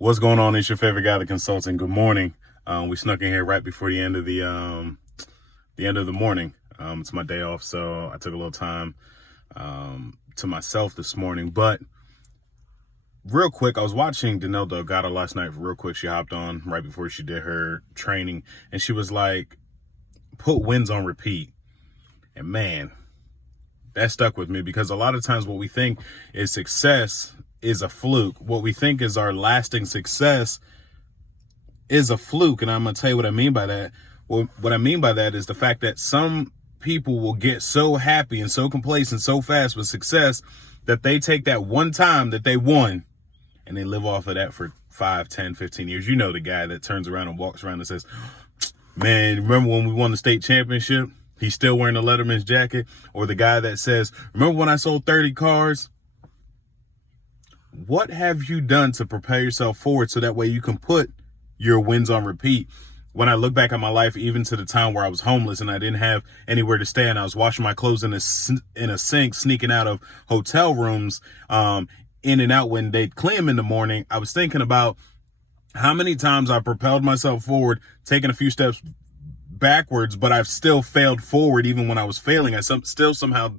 What's going on? It's your favorite guy, the consultant. Good morning. We snuck in here right before the end of the end of the morning. It's my day off, so I took a little time to myself this morning. But real quick, I was watching Danelle Delgado last night. Real quick, she hopped on right before she did her training, and she was like, "Put wins on repeat." And man, that stuck with me because a lot of times what we think is success is a fluke. What we think is our lasting success is a fluke. And I'm going to tell you what I mean by that. Well, what I mean by that is the fact that some people will get so happy and so complacent so fast with success that they take that one time that they won and they live off of that for 5, 10, 15 years. You know, the guy that turns around and walks around and says, "Man, remember when we won the state championship? He's still wearing the Letterman's jacket." Or the guy that says, "Remember when I sold 30 cars? What have you done to prepare yourself forward so that way you can put your wins on repeat?" When I look back at my life, even to the time where I was homeless and I didn't have anywhere to stay and I was washing my clothes in a sink, sneaking out of hotel rooms, in and out when they'd clean them in the morning, I was thinking about how many times I propelled myself forward, taking a few steps backwards, but I've still failed forward. Even when I was failing, I still somehow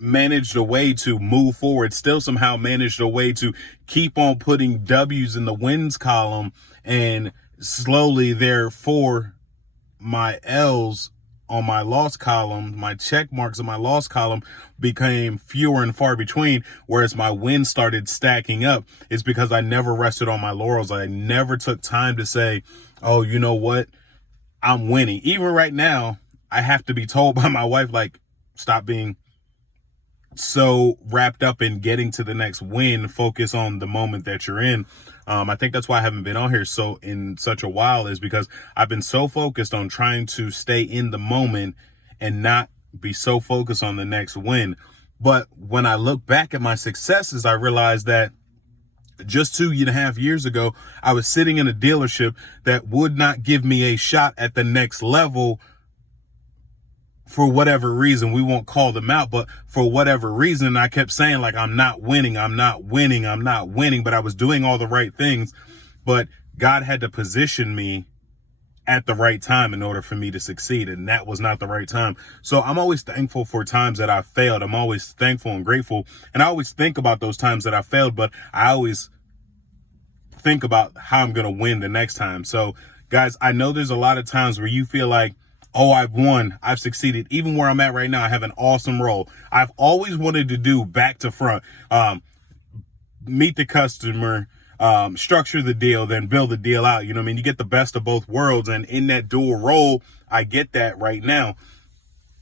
managed a way to move forward, still somehow managed a way to keep on putting W's in the wins column, and slowly therefore my L's on my loss column, my check marks on my loss column became fewer and far between, whereas my wins started stacking up. It's because I never rested on my laurels. I never took time to say, "Oh, you know what? I'm winning." Even right now, I have to be told by my wife, like, stop being so wrapped up in getting to the next win. Focus on the moment that you're in. I think that's why I haven't been on here in such a while, is because I've been so focused on trying to stay in the moment and not be so focused on the next win. But when I look back at my successes, I realized that just 2.5 years ago, I was sitting in a dealership that would not give me a shot at the next level for whatever reason. We won't call them out, but for whatever reason, I kept saying, like, I'm not winning. But I was doing all the right things. But God had to position me at the right time in order for me to succeed, and that was not the right time. So I'm always thankful for times that I failed. I'm always thankful and grateful, and I always think about those times that I failed, but I always think about how I'm going to win the next time. So guys, I know there's a lot of times where you feel like, "Oh, I've won, I've succeeded." Even where I'm at right now, I have an awesome role. I've always wanted to do back to front, meet the customer, structure the deal, then build the deal out. You know what I mean? You get the best of both worlds. And in that dual role, I get that right now.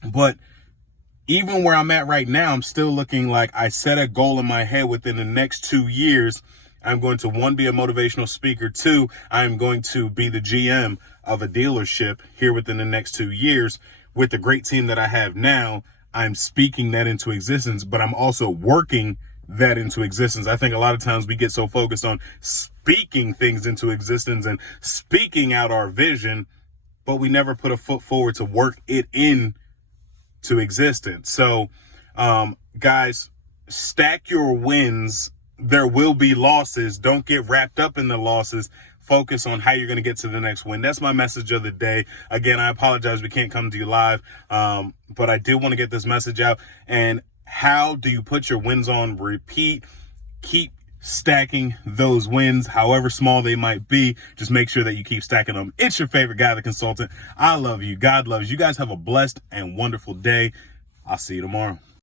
But even where I'm at right now, I'm still looking like I set a goal in my head within the next 2 years. I'm going to, 1, be a motivational speaker. 2, I'm going to be the GM of a dealership here within the next 2 years. With the great team that I have now, I'm speaking that into existence, but I'm also working that into existence. I think a lot of times we get so focused on speaking things into existence and speaking out our vision, but we never put a foot forward to work it into existence. So, guys, stack your wins. There will be losses. Don't get wrapped up in the losses. Focus on how you're going to get to the next win. That's my message of the day. Again, I apologize we can't come to you live, but I did want to get this message out. And how do you put your wins on repeat? Keep stacking those wins, however small they might be. Just make sure that you keep stacking them. It's your favorite guy, the consultant. I love you. God loves you. You guys have a blessed and wonderful day. I'll see you tomorrow.